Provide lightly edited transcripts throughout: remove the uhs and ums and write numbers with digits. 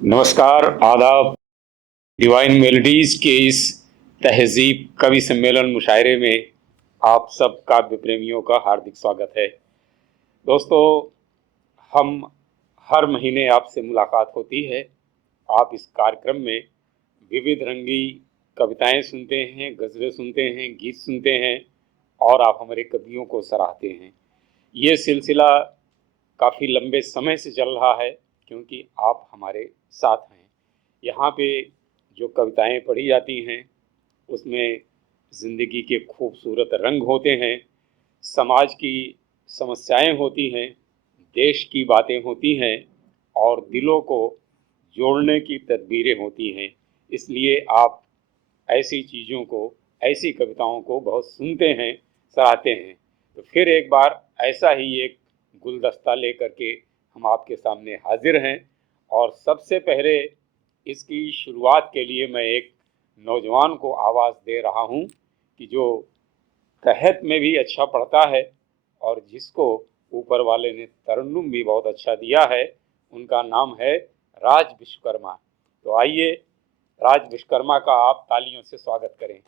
नमस्कार, आदाब। Divine melodies के इस तहजीब कवि सम्मेलन मुशायरे में आप सब काव्य प्रेमियों का हार्दिक स्वागत है। दोस्तों, हम हर महीने आपसे मुलाकात होती है। आप इस कार्यक्रम में विविध रंगी कविताएं सुनते हैं, गज़लें सुनते हैं, गीत सुनते हैं और आप हमारे कवियों को सराहते हैं। ये सिलसिला काफ़ी लंबे समय से चल रहा है क्योंकि आप हमारे साथ हैं। यहाँ पे जो कविताएं पढ़ी जाती हैं उसमें ज़िंदगी के खूबसूरत रंग होते हैं, समाज की समस्याएं होती हैं, देश की बातें होती हैं और दिलों को जोड़ने की तदबीरें होती हैं। इसलिए आप ऐसी चीज़ों को, ऐसी कविताओं को बहुत सुनते हैं, सराहते हैं। तो फिर एक बार ऐसा ही एक गुलदस्ता लेकर के हम आपके सामने हाजिर हैं और सबसे पहले इसकी शुरुआत के लिए मैं एक नौजवान को आवाज़ दे रहा हूं कि जो कहत में भी अच्छा पढ़ता है और जिसको ऊपर वाले ने तरन्नुम भी बहुत अच्छा दिया है। उनका नाम है राज विश्वकर्मा। तो आइए राज विश्वकर्मा का आप तालियों से स्वागत करें।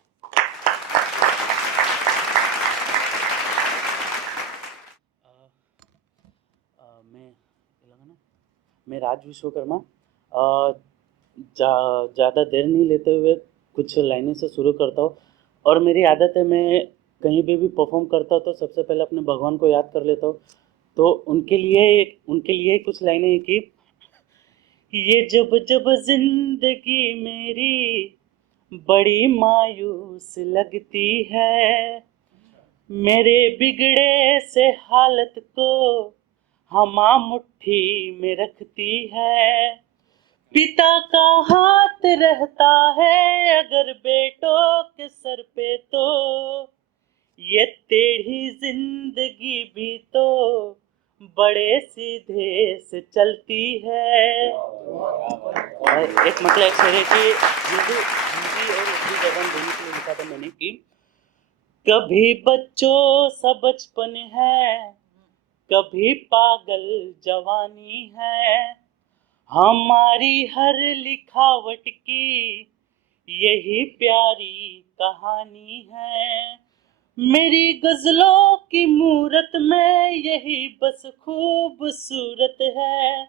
मैं राज विश्वकर्मा ज़्यादा देर नहीं लेते हुए कुछ लाइनें से शुरू करता हूँ। और मेरी आदत है, मैं कहीं भी परफॉर्म करता हूँ तो सबसे पहले अपने भगवान को याद कर लेता हूँ। तो उनके लिए कुछ लाइनें हैं कि ये जब जब जिंदगी मेरी बड़ी मायूस लगती है, मेरे बिगड़े से हालत को हमा मुट्ठी में रखती है। पिता का हाथ रहता है अगर बेटों के सर पे, तो ये टेढ़ी जिंदगी भी तो बड़े सीधे से चलती है। एक मतलब एक शेर है कि हिंदी और उर्दू जबान दोनों के लिए लिखा था मैंने कि कभी बच्चों सा बचपन है, कभी पागल जवानी है, हमारी हर लिखावट की यही प्यारी कहानी है। मेरी गजलों की मूरत में यही बस खूबसूरत है,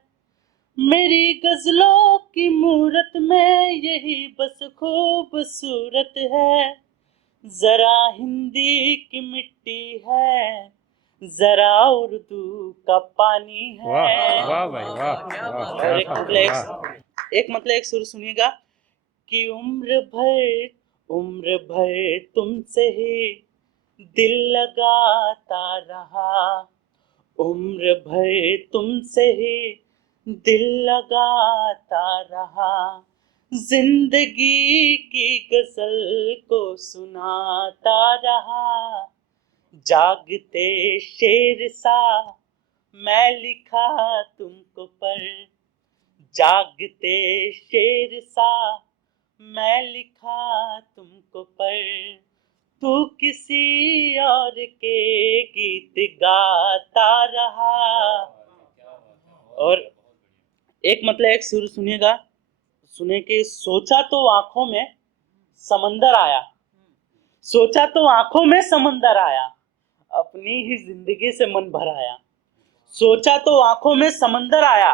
मेरी गजलों की मूरत में यही बस खूबसूरत है। जरा हिंदी की मिट्टी है, जरा उर्दू का पानी है। वाह भाई वाह। और एक मतलब एक सुर सुनिएगा कि उम्र भर तुमसे ही दिल लगाता रहा, उम्र भर तुमसे ही दिल लगाता रहा, जिंदगी की गजल को सुनाता रहा, जागते शेर सा मैं लिखा तुमको पर, जागते शेर सा मैं लिखा तुमको पर, तू किसी और के गीत गाता रहा। और एक मतलब एक सुर सुनिएगा, सुने कि सोचा तो आंखों में समंदर आया, सोचा तो आंखों में समंदर आया, अपनी ही जिंदगी से मन भर आया। सोचा तो आंखों में समंदर आया,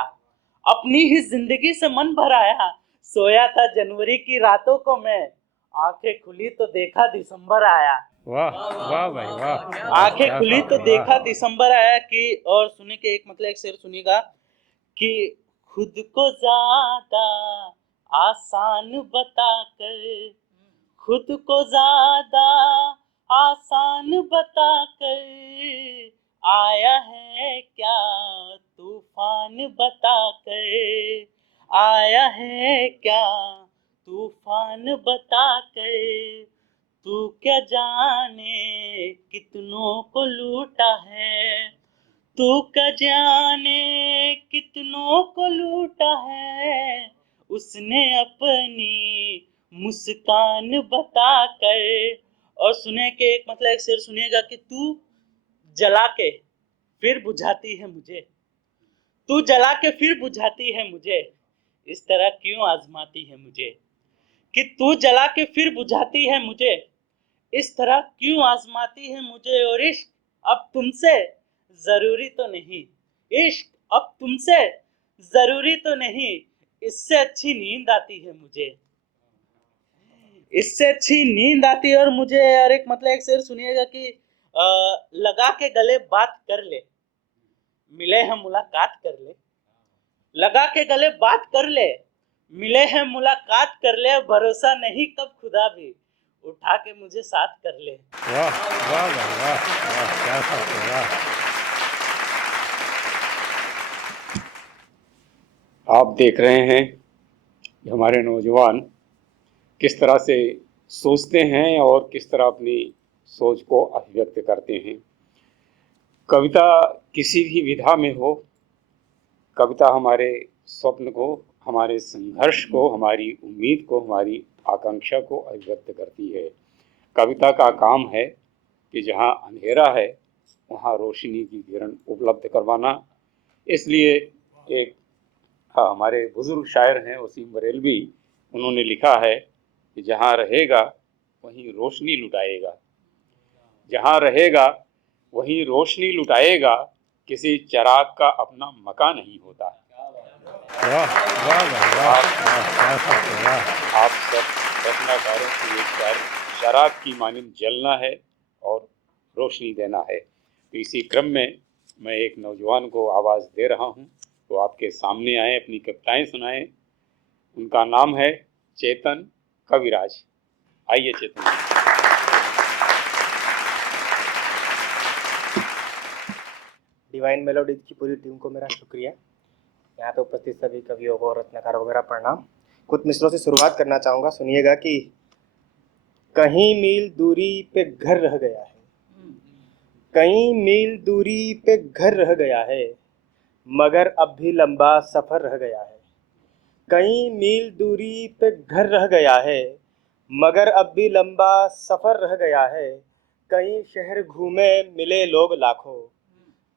अपनी ही जिंदगी से मन भर आया। सोया था जनवरी की रातों को मैं, आंखें खुली तो देखा दिसंबर आया। वाह वाह भाई वाह। आंखें खुली तो देखा दिसंबर आया। कि और सुने के एक मतलब एक शेर सुनिएगा कि खुद को ज्यादा आसान बताकर, खुद को ज्यादा आसान बताकर, आया है क्या तूफान बताकर, आया है क्या तूफान बताकर, तू क्या जाने कितनों को लूटा है, तू क्या जाने कितनों को लूटा है, उसने अपनी मुस्कान बताकर। और सुने के एक मतलब एक शेर सुनिएगा कि तू जला के फिर बुझाती है मुझे, तू जला के फिर बुझाती है मुझे, इस तरह क्यों आजमाती है मुझे, कि तू जला के फिर बुझाती है मुझे, इस तरह क्यों आजमाती है मुझे। और इश्क अब तुमसे जरूरी तो नहीं, इश्क अब तुमसे जरूरी तो नहीं, इससे अच्छी नींद आती है मुझे, इससे अच्छी नींद आती है। और मुझे और एक मतलब एक शेर सुनिएगा कि लगा के गले बात कर ले, मिले हैं मुलाकात कर ले, लगा के गले बात कर ले, मिले हैं मुलाकात कर ले, भरोसा नहीं कब खुदा भी उठा के मुझे साथ कर ले। वाह वाह वाह वाह वाह, क्या बात है, वाह। आप देख रहे हैं कि हमारे नौजवान किस तरह से सोचते हैं और किस तरह अपनी सोच को अभिव्यक्त करते हैं। कविता किसी भी विधा में हो, कविता हमारे स्वप्न को, हमारे संघर्ष को, हमारी उम्मीद को, हमारी आकांक्षा को अभिव्यक्त करती है। कविता का काम है कि जहाँ अंधेरा है वहाँ रोशनी की किरण उपलब्ध करवाना। इसलिए एक हमारे बुजुर्ग शायर हैं वसीम बरेलवी, उन्होंने लिखा है कि जहाँ रहेगा वहीं रोशनी लुटाएगा, जहाँ रहेगा वहीं रोशनी लुटाएगा, किसी चिराग का अपना मकान नहीं होता। वाह वाह वाह वाह, आप सब रचनाकारों की एक चिराग की मानिंद जलना है और रोशनी देना है। तो इसी क्रम में मैं एक नौजवान को आवाज़ दे रहा हूँ, तो आपके सामने आए, अपनी कविताएं सुनाएं। उनका नाम है चेतन कविराज। आइए चेतन। डिवाइन मेलोडीज की पूरी टीम को मेरा शुक्रिया। यहाँ पे उपस्थित सभी कवियों को और रत्नकारों को मेरा प्रणाम। कुछ मिसरों से शुरुआत करना चाहूँगा, सुनिएगा कि कहीं मील दूरी पे घर रह गया है, कहीं मील दूरी पे घर रह गया है, मगर अब भी लंबा सफ़र रह गया है। कहीं मील दूरी पे घर रह गया है, मगर अब भी लंबा सफ़र रह गया है। कहीं शहर घूमे मिले लोग लाखों,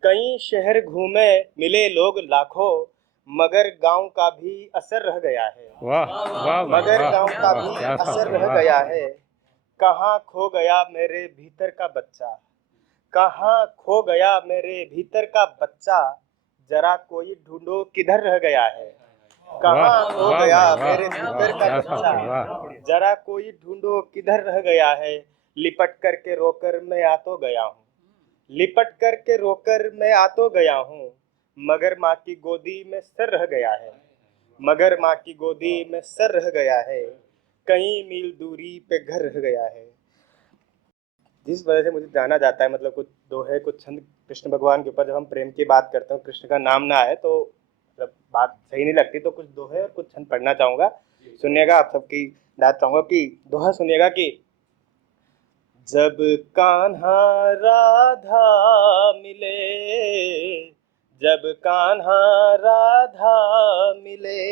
कई शहर घूमे मिले लोग लाखों, मगर गांव का भी असर रह गया है। वाह वाह, मगर वाह, गांव का वाह, भी क्या बात असर है, रह वाह। गया है। कहाँ खो गया मेरे भीतर का बच्चा, कहाँ खो गया मेरे भीतर का बच्चा, जरा कोई ढूंढो किधर रह गया है। कहाँ खो वाह, गया वाह, मेरे वाह, भीतर का क्या बात बच्चा, है, वाह। जरा कोई ढूंढो किधर रह गया है। लिपट करके रोकर मैं आ तो गया हूँ, लिपट करके रोकर मैं आ तो गया हूँ, मगर माँ की गोदी में सर रह गया है, मगर माँ की गोदी में सर रह गया है। कहीं मील दूरी पे घर रह गया है। जिस वजह से मुझे जाना जाता है, मतलब कुछ दोहे कुछ छंद कृष्ण भगवान के ऊपर, जब हम प्रेम की बात करते हैं कृष्ण का नाम ना आए तो मतलब बात सही नहीं लगती, तो कुछ दोहे और कुछ छंद पढ़ना चाहूँगा। सुनिएगा, आप सबकी दाद चाहूँगा कि दोहा सुनिएगा कि जब कान्हा राधा मिले, जब कान्हा राधा मिले,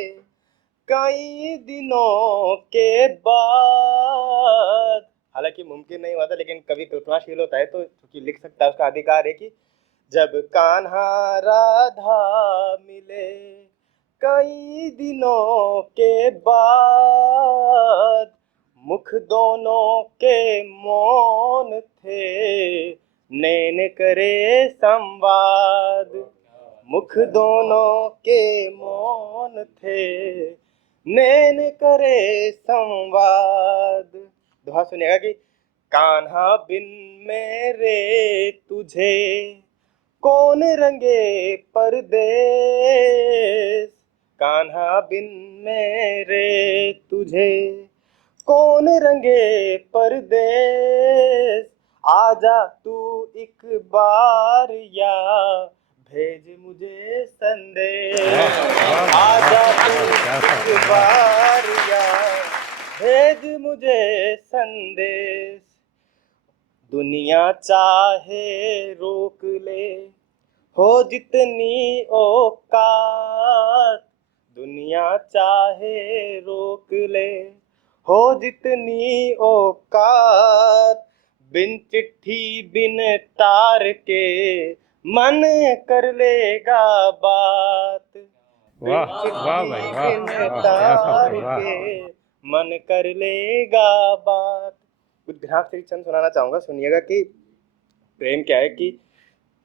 कई दिनों के बाद। हालांकि मुमकिन नहीं हुआ था, लेकिन कभी कल्पनाशील होता है तो क्योंकि लिख सकता है, उसका अधिकार है कि जब कान्हा राधा मिले, कई दिनों के बाद, मुख दोनों के मौन थे, नैन करे संवाद। मुख दोनों के मौन थे, नैन करे संवाद। दोहा सुनिएगा कि कान्हा बिन मेरे तुझे कौन रंगे परदेस, कान्हा बिन मेरे तुझे कौन रंगे परदेस। आजा तू एक बार या भेज मुझे संदेश, आजा तू एक बार या भेज मुझे संदेश। दुनिया चाहे रोक ले, हो जितनी औकात, दुनिया चाहे रोक ले, हो जितनी औकात, बिन चिट्ठी बिन तार के मन कर लेगा बात वाह बिन वाह भाई वाह बिन वाह, क्या बात तार है, वाह। के मन कर लेगा बात। कुछ ध्यान से चंद सुनाना चाहूंगा, सुनिएगा कि प्रेम क्या है कि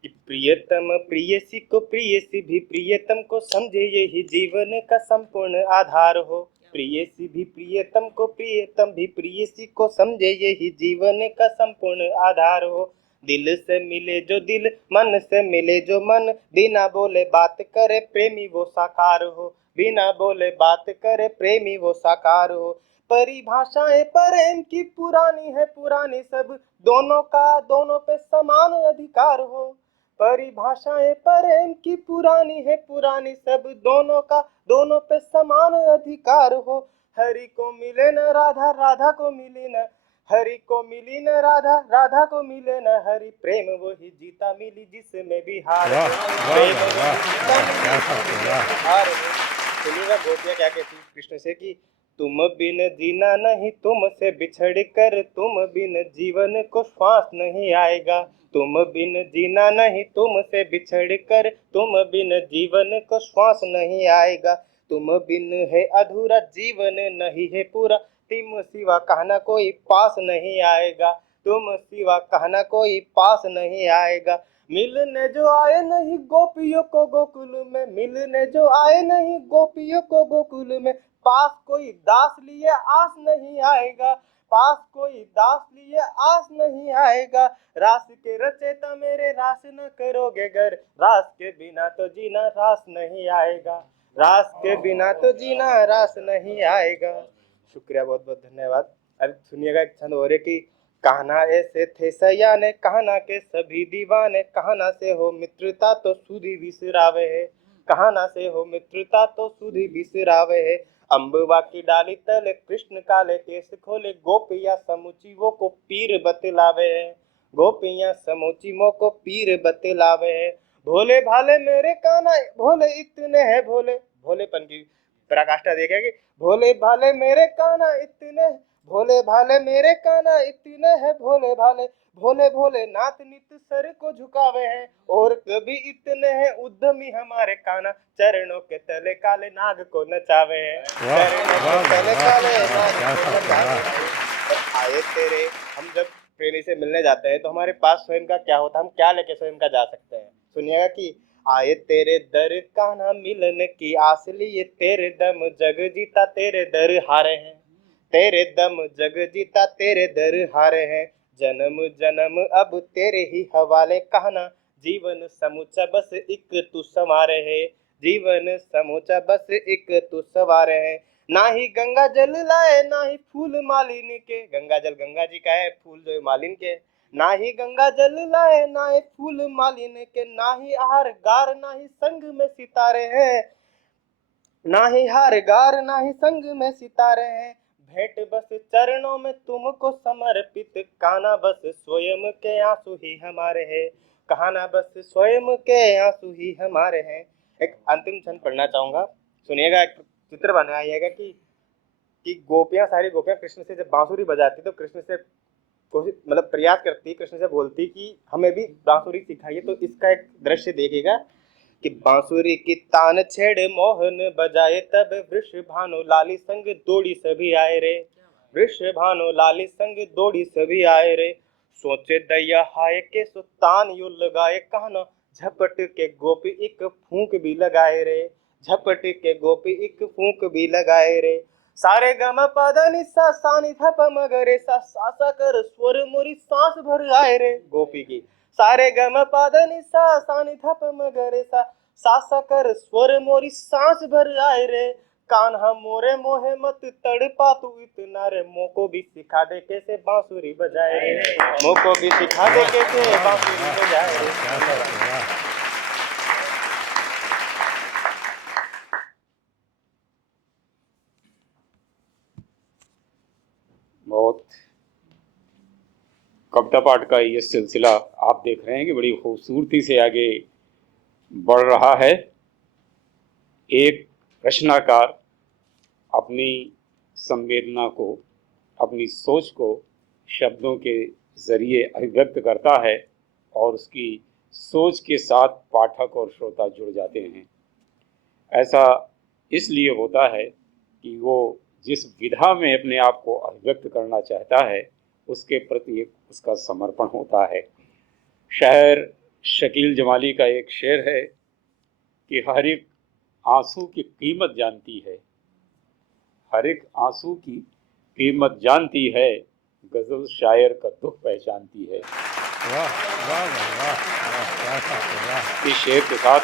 प्रियतम प्रियसी को प्रियसी भी प्रियतम को समझे, यही जीवन का संपूर्ण आधार हो। प्रियसी भी प्रियतम को प्रियतम भी प्रियसी को समझे, यही जीवन का संपूर्ण आधार हो। दिल से मिले जो दिल, मन से मिले जो मन, बिना बोले बात करे प्रेमी वो साकार हो। बिना बोले बात करे प्रेमी वो साकार हो। परिभाषाएं प्रेम की पुरानी है पुरानी सब, दोनों का दोनों पे समान अधिकार हो। परिभाषाएं प्रेम की पुरानी है पुरानी सब, दोनों का दोनों पे समान अधिकार हो। हरि को मिले न राधा, राधा को मिले न हरि, को मिली न राधा, राधा को मिले न हरि, प्रेम वही जीता मिली जिसमें भी हार वाह हो। वाह प्रेम भाई वही वाह जीता वाह, मिली क्या बात है, जिसमें वाह। भी हार हो। सुनिएगा गोपियाँ क्या कहती कृष्ण से कि तुम बिन जीना नहीं, तुमसे बिछड़ कर तुम बिन जीवन को श्वास नहीं आएगा। तुम बिन जीना नहीं, तुमसे बिछड़ कर तुम बिन जीवन को श्वास नहीं आएगा। तुम बिन है अधूरा जीवन नहीं है पूरा, तुम सिवा कहना कोई पास नहीं आएगा। तुम सिवा कहना कोई पास नहीं आएगा। मिलने जो आए नहीं गोपियों को गोकुल में, मिलने जो आए नहीं गोपियों को गोकुल में, पास कोई दास लिए आस नहीं आएगा। पास कोई दास लिए आस नहीं आएगा। रास के रचेता मेरे रास न करोगे गर, रास के बिना तो जीना रास नहीं आएगा। रास के बिना तो जीना रास नहीं आएगा। शुक्रिया, बहुत बहुत धन्यवाद। अब सुनिएगा एक छंद और है कि कहना ऐसे थे सयाने, कहना के सभी दीवाने, कहना से हो मित्रता तो सुधी बिसरावे है। कहना से हो मित्रता तो सुधी बिसरावे है। अम्बवा की डाली तले कृष्ण काले केस खोले, गोपिया समुची वो को पीर बतलावे है। गोपियां समूची मो को पीर बतलावे है। भोले भाले मेरे काना भोले इतने हैं भोले, भोलेपन की पराकाष्ठा देखे कि भोले भाले मेरे काना इतने, भोले भाले मेरे काना इतने हैं भोले भाले, भोले भोले नाथ नित सर को झुकावे हैं। और कभी इतने हैं उद्यमी हमारे काना, चरणों के तले काले नाग को नचावे हैं। वाह चरणों वाह के भाई तले वाह काले वाह, नाग क्या को बात है, नचावे वाह। हैं। और आए तेरे, हम जब प्रेमी से मिलने जाते हैं तो हमारे पास स्वयं का क्या होता है, हम क्या लेके स्वयं का जा सकते हैं। सुनिएगा कि आए तेरे दर कान्हा मिलन की आस लिए, तेरे दम जग जीता तेरे दर हारे हैं। तेरे दम जग जीता तेरे दर हारे हैं। जन्म जन्म अब तेरे ही हवाले कहना, जीवन समूचा बस एक तू संवारे है। जीवन समूचा बस एक तू सवारे है। ना ही गंगा जल लाए ना ही फूल मालिन के, गंगा जल गंगा जी का है, फूल जो है मालिन के। ना ही गंगा जल लाए ना ही फूल मालिन के, ना ही आहार गार ना ही संग में सितारे हैं। ना ही हार गार ना ही संग में सितारे हैं। भेंट बस चरणों में तुमको समर्पित, काना बस स्वयं के आंसू ही हमारे हैं। कहाना बस स्वयं के आंसू ही हमारे हैं। एक अंतिम छंद पढ़ना चाहूंगा, सुनिएगा। एक चित्र बनाइएगा कि गोपियां, सारी गोपियां कृष्ण से जब बांसुरी बजाती तो कृष्ण से कोशिश मतलब प्रयास करती, कृष्ण से बोलती कि हमें भी बांसुरी सिखाइए। तो इसका एक दृश्य देखिएगा कि बांसुरी की तान छेड़े मोहन बजाए, तब वृषभानु लाली संग दौड़ी सभी आए रे। वृषभानु लाली संग दौड़ी सभी आए रे। सोचे दैया हाय के सुतान यू लगाए कहना, झपट के गोपी एक फूंक भी लगाए रे। झपट के गोपी एक फूंक भी लगाए रे। सारे गम पद निसा सानि धप मगरे सा, सा सा कर स्वर मोरी सांस भर आए रे गोपी की। सारे गम पद निसा सानि धप मगरे सा, सा सा कर स्वर मोरी सांस भर आए रे। कान्हा मोरे मोहे मत तड़पा तू इतना रे, मोको भी सिखा दे कैसे बांसुरी बजाए रे। मोको भी सिखा दे कैसे बांसुरी बजाए रे। क्या बात है, वाह। बहुत कविता पाठ का ये सिलसिला आप देख रहे हैं कि बड़ी खूबसूरती से आगे बढ़ रहा है। एक रचनाकार अपनी संवेदना को, अपनी सोच को शब्दों के जरिए अभिव्यक्त करता है और उसकी सोच के साथ पाठक और श्रोता जुड़ जाते हैं। ऐसा इसलिए होता है कि वो जिस विधा में अपने आप को अभिव्यक्त करना चाहता है उसके प्रति एक उसका समर्पण होता है। शायर शकील जमाली का एक शेर है कि हर एक आंसू की कीमत जानती है, हर एक आंसू की कीमत जानती है, गजल शायर का दुख पहचानती है। वाह वाह वाह वाह। इस शेर के साथ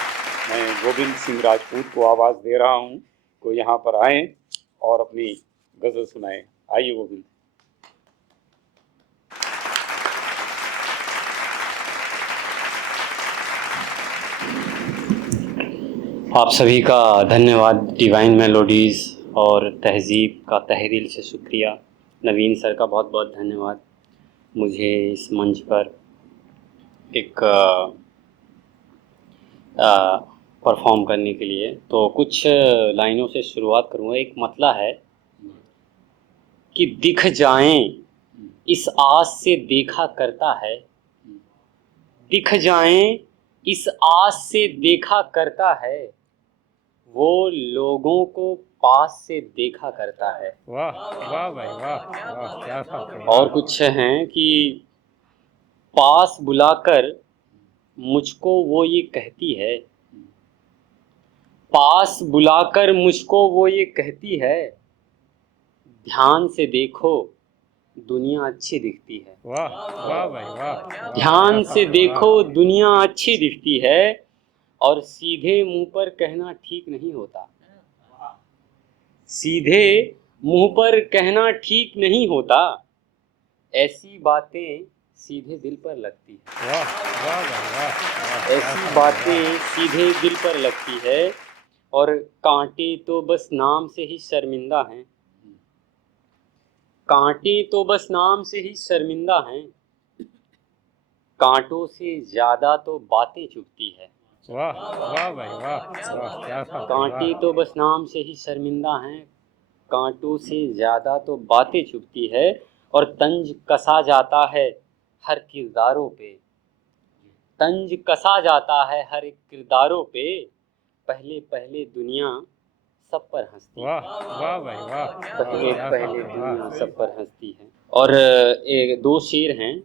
मैं गोविंद सिंह राजपूत को आवाज़ दे रहा हूँ को यहाँ पर आए और अपनी गजल सुनाएं। आइए गोविंद। आप सभी का धन्यवाद। डिवाइन मेलोडीज़ और तहज़ीब का तहे दिल से शुक्रिया। नवीन सर का बहुत बहुत धन्यवाद मुझे इस मंच पर एक परफॉर्म करने के लिए। तो कुछ लाइनों से शुरुआत करूँगा। एक मतला है कि दिख जाएं इस आस से देखा करता है, दिख जाएं इस आस से देखा करता है, वो लोगों को पास से देखा करता है। वाह वाह भाई वाह वाह, क्या बात है। और कुछ हैं कि पास बुलाकर मुझको वो ये कहती है, पास बुलाकर मुझको वो ये कहती है, ध्यान से देखो दुनिया अच्छी दिखती है। वाह वाह भाई वाह। ध्यान से देखो दुनिया अच्छी दिखती है, और सीधे मुंह पर कहना ठीक नहीं होता, सीधे मुंह पर कहना ठीक नहीं होता, ऐसी बातें सीधे दिल पर लगती है। वाह वाह भाई वाह। ऐसी बातें सीधे दिल पर लगती है, और कांटे तो बस नाम से ही शर्मिंदा हैं, कांटे तो बस नाम से ही शर्मिंदा हैं, कांटों से ज्यादा तो बातें चुभती है। वाह वाह भाई वाह वाह, क्या बात है। कांटे तो बस नाम से ही शर्मिंदा हैं, कांटों से ज़्यादा तो बातें चुभती है, और तंज कसा जाता है हर किरदारों पे, तंज कसा जाता है हर एक किरदारों पे, पहले पहले दुनिया सब पर हंसती है। वाह वाह भाई वाह। पहले क्या पहले बात है, दुनिया वाह। सब पर हंसती है। और एक दो शेर हैं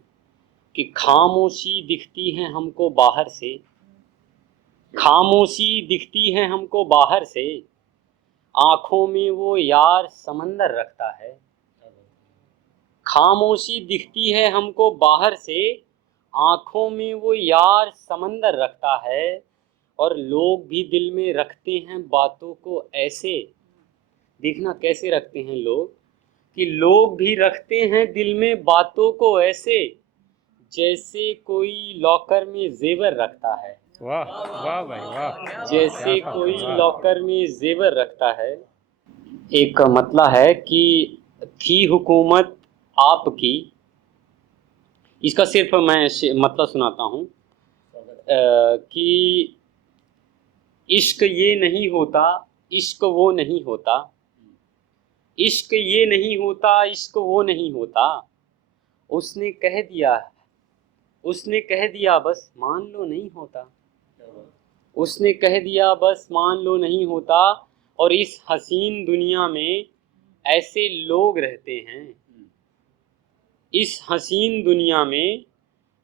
कि खामोशी दिखती है हमको बाहर से, खामोशी दिखती है हमको बाहर से, आंखों में वो यार समंदर रखता है। खामोशी दिखती है हमको बाहर से, आंखों में वो यार समंदर रखता है, और लोग भी दिल में रखते हैं बातों को ऐसे। देखना कैसे रखते हैं लोग, कि लोग भी रखते हैं दिल में बातों को ऐसे, जैसे कोई लॉकर में जेवर रखता है, वाह वाह भाई वाह। जैसे क्या बात है, कोई वाह। लॉकर में जेवर रखता है। एक मतला है कि थी हुकूमत आपकी, इसका सिर्फ मैं मतलब सुनाता हूँ कि इश्क ये नहीं होता, इश्क वो नहीं होता, इश्क ये नहीं होता, इश्क वो नहीं होता, उसने कह दिया, उसने कह दिया बस मान लो नहीं होता, उसने कह दिया बस मान लो नहीं होता, और इस हसीन दुनिया में ऐसे लोग रहते हैं, इस हसीन दुनिया में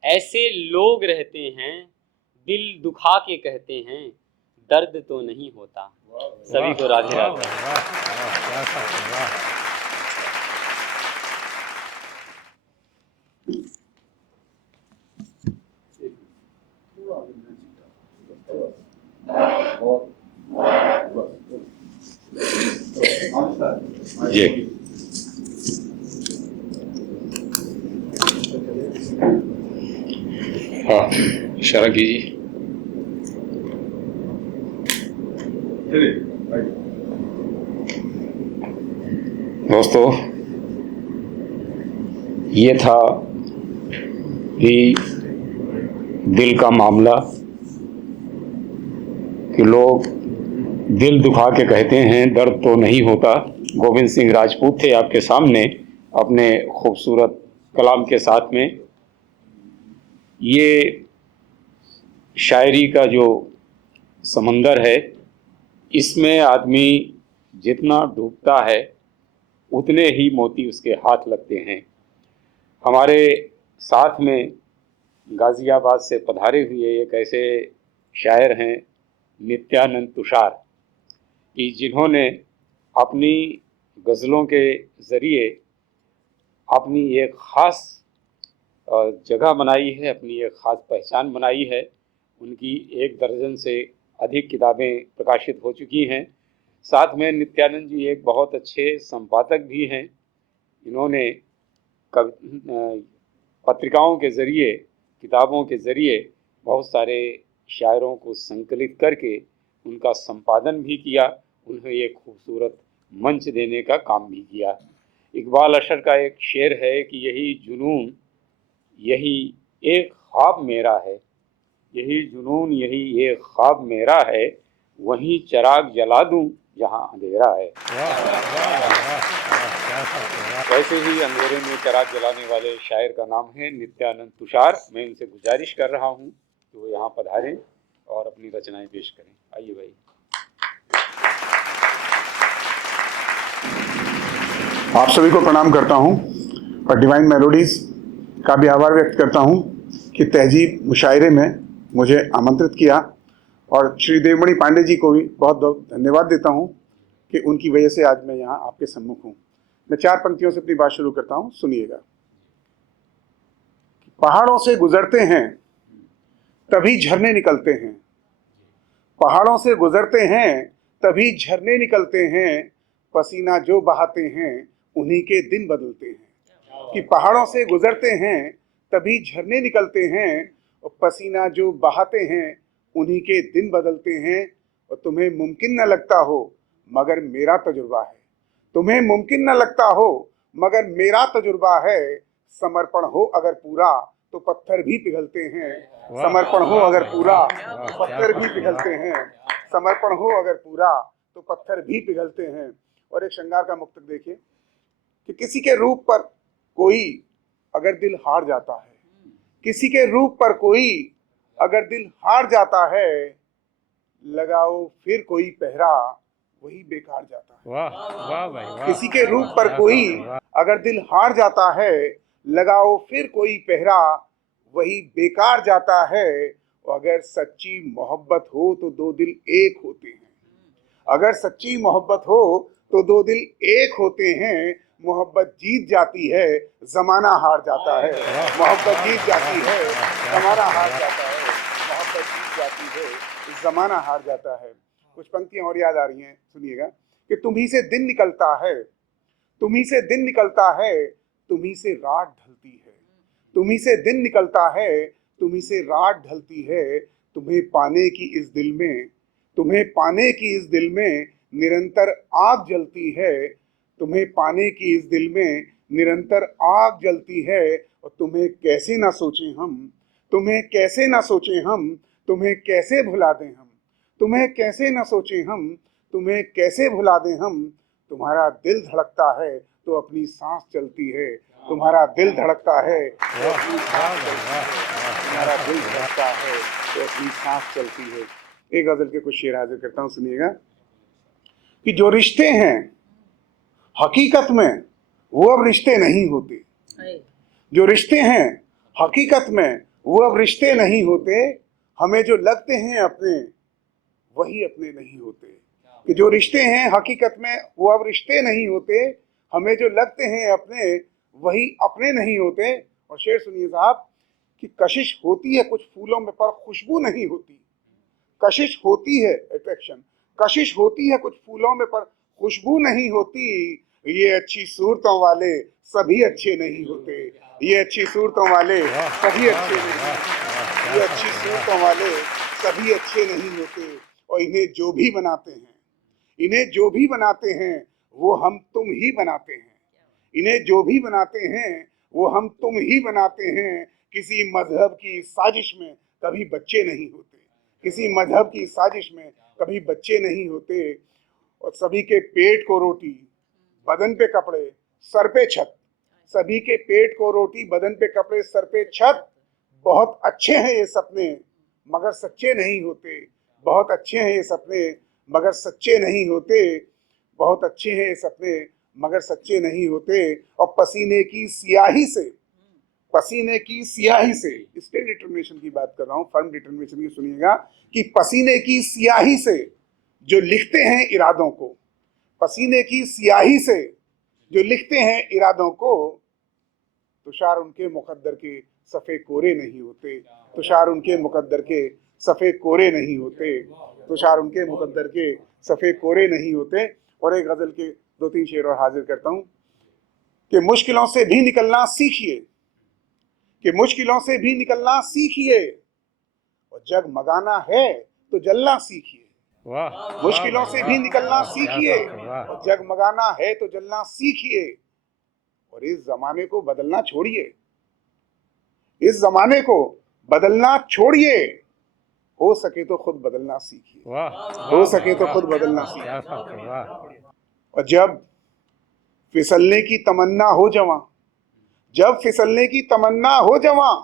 ऐसे लोग रहते हैं, दिल दुखा के कहते हैं दर्द तो नहीं होता। सभी को राधे वाह राधे। भाई वाह वाह, क्या बात है, वाह। जी हाँ, इशारा कीजिए। दोस्तों, ये था कि दिल का मामला, कि लोग दिल दुखा के कहते हैं दर्द तो नहीं होता। गोविंद सिंह राजपूत थे आपके सामने अपने खूबसूरत कलाम के साथ में। ये शायरी का जो समंदर है, इसमें आदमी जितना डूबता है उतने ही मोती उसके हाथ लगते हैं। हमारे साथ में गाज़ियाबाद से पधारे हुए एक ऐसे शायर हैं नित्यानंद तुषार, कि जिन्होंने अपनी गज़लों के ज़रिए अपनी एक ख़ास जगह बनाई है, अपनी एक ख़ास पहचान बनाई है। उनकी 1 दर्जन से अधिक किताबें प्रकाशित हो चुकी हैं। साथ में नित्यानंद जी एक बहुत अच्छे संपादक भी हैं। इन्होंने पत्रिकाओं के ज़रिए, किताबों के ज़रिए बहुत सारे शायरों को संकलित करके उनका संपादन भी किया, उन्हें एक खूबसूरत मंच देने का काम भी किया। इकबाल अशर का एक शेर है कि यही जुनून यही एक ख्वाब मेरा है, यही जुनून यही एक ख्वाब मेरा है, वहीं चिराग जला दूं जहां अंधेरा है। वैसे ही अंधेरे में चिराग जलाने वाले शायर का नाम है नित्यानंद तुषार। मैं इनसे गुजारिश कर रहा हूं कि वो यहाँ पधारें और अपनी रचनाएं पेश करें। आइए भाई। आप सभी को प्रणाम करता हूं और डिवाइन मेलोडीज का भी आभार व्यक्त करता हूं कि तहजीब मुशायरे में मुझे आमंत्रित किया, और श्री देवमणि पांडे जी को भी बहुत बहुत धन्यवाद देता हूं कि उनकी वजह से आज मैं यहाँ आपके सम्मुख हूं। मैं 4 पंक्तियों से अपनी बात शुरू करता हूं, सुनिएगा। पहाड़ों से गुजरते हैं तभी झरने निकलते हैं, पहाड़ों से गुजरते हैं तभी झरने निकलते हैं, पसीना जो बहाते हैं उन्हीं के दिन बदलते हैं। कि पहाड़ों से गुजरते हैं तभी झरने निकलते हैं, और पसीना जो बहाते हैं उन्हीं के दिन बदलते हैं। और तुम्हें मुमकिन न लगता हो मगर मेरा तजुर्बा है, तुम्हें मुमकिन न लगता हो मगर मेरा तजुर्बा है। समर्पण हो अगर पूरा तो पत्थर भी पिघलते हैं, समर्पण हो अगर पूरा तो पत्थर भी पिघलते हैं, समर्पण हो अगर पूरा तो पत्थर भी पिघलते हैं। और एक श्रृंगार का मुक्तक देखिए कि किसी के रूप पर कोई अगर दिल हार जाता है, किसी के रूप पर कोई अगर दिल हार जाता है, लगाओ फिर कोई पहरा वही बेकार जाता है। वाह वाह भाई वाह। किसी के रूप पर कोई अगर दिल हार जाता है, लगाओ फिर कोई पहरा वही बेकार जाता है। अगर सच्ची मोहब्बत हो तो 2 दिल एक होते हैं, अगर सच्ची मोहब्बत हो तो 2 दिल एक होते हैं। मोहब्बत जीत जाती है जमाना हार जाता है, मोहब्बत जीत जाती है जमाना हार जाता है, मोहब्बत जीत जाती है जमाना हार जाता है। कुछ पंक्तियां और याद आ रही हैं, सुनिएगा कि तुम्ही से दिन निकलता है, तुम्ही से दिन निकलता है, तुम्ही से रात ढलती है, तुम्ही से दिन निकलता है, तुम्ही से रात ढलती है। तुम्हें पाने की इस दिल में, तुम्हें पाने की इस दिल में निरंतर आग जलती है, तुम्हें पाने की इस दिल में निरंतर आग जलती है। और तुम्हें कैसे ना सोचें हम, तुम्हें कैसे ना सोचें हम, तुम्हें कैसे भुला दें हम, तुम्हें कैसे ना सोचें हम, तुम्हें कैसे भुला दें हम। तुम्हारा दिल धड़कता है तो अपनी सांस चलती है, तुम्हारा दिल धड़कता है तो अपनी सांस चलती है, तुम्हारा दिल धड़कता है तो अपनी सांस चलती है। एक गजल के कुछ शेर हाजिर करता हूँ, सुनिएगा कि जो रिश्ते हैं हकीकत में वो अब रिश्ते नहीं होते, जो रिश्ते हैं हकीकत में वो अब रिश्ते नहीं होते, हमें जो लगते हैं अपने वही अपने नहीं होते। कि जो रिश्ते हैं हकीकत में वो अब रिश्ते नहीं होते, हमें जो लगते हैं अपने वही अपने नहीं होते। और शेर सुनिए साहब कि कशिश होती है कुछ फूलों में पर खुशबू नहीं होती, कशिश होती है अट्रैक्शन, कशिश होती है कुछ फूलों में पर खुशबू नहीं होती। ये अच्छी सूरतों वाले सभी अच्छे नहीं होते, ये अच्छी सूरतों वाले सभी अच्छे नहीं, ये अच्छी सूरतों वाले सभी अच्छे नहीं होते। और इन्हें जो भी बनाते हैं, इन्हें जो भी बनाते हैं वो हम तुम ही बनाते हैं, इन्हें जो भी बनाते हैं वो हम तुम ही बनाते हैं। किसी मजहब की साजिश में कभी बच्चे नहीं होते, किसी मजहब की साजिश में कभी बच्चे नहीं होते। और सभी के पेट को रोटी बदन पे कपड़े सर पे छत, सभी के पेट को रोटी बदन पे कपड़े सर पे छत। बहुत अच्छे हैं ये सपने मगर सच्चे नहीं होते। बहुत अच्छे हैं ये सपने मगर सच्चे नहीं होते। बहुत अच्छे हैं ये सपने मगर सच्चे नहीं होते। और पसीने की स्याही से, पसीने की स्याही से, स्टेट डिटर्मिनेशन की बात कर रहा हूँ, फर्म डिटर्मिनेशन की सुनिएगा, कि पसीने की स्याही से जो लिखते हैं इरादों को, पसीने की स्याही से जो लिखते हैं इरादों को, तुषार उनके मुकद्दर के सफ़े कोरे नहीं होते। तुषार उनके मुकद्दर के सफ़े कोरे नहीं होते। तुषार उनके मुकद्दर के सफ़े कोरे नहीं होते। और एक गज़ल के 2-3 शेर और हाजिर करता हूँ कि मुश्किलों से भी निकलना सीखिए, कि मुश्किलों से भी निकलना सीखिए, और जगमगाना है तो जलना सीखिए। वाह मुश्किलों से भी निकलना सीखिए, वाह और जगमगाना है तो जलना सीखिए। और इस जमाने को बदलना छोड़िए, इस जमाने को बदलना छोड़िए। हो सके तो खुद बदलना सीखिए, वाह हो सके तो खुद बदलना सीखिए। क्या बात है, वाह और जब फिसलने की तमन्ना हो जवां, जब फिसलने की तमन्ना हो जवां,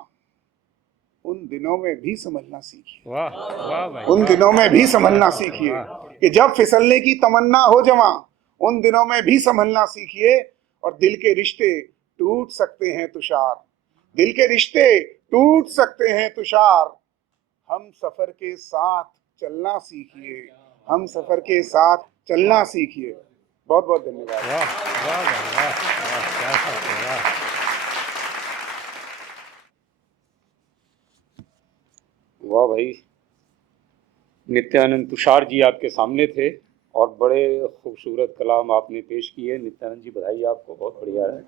उन दिनों में भी संभलना सीखिए। वाह वाह भाई उन वाह। दिनों में भी संभलना सीखिए। वाह। कि जब फिसलने की तमन्ना हो जवां, उन दिनों में भी संभलना सीखिए। और दिल के रिश्ते टूट सकते हैं तुषार, दिल के रिश्ते टूट सकते हैं तुषार। हम सफर के साथ चलना सीखिए, हम सफर के साथ चलना सीखिए। बहुत बहुत धन्यवाद। वाह वाह भाई वाह वाह, क्या बात है, वाह वाह भाई, नित्यानंद तुषार जी आपके सामने थे और बड़े खूबसूरत कलाम आपने पेश किए। नित्यानंद जी, बधाई आपको, बहुत बढ़िया है।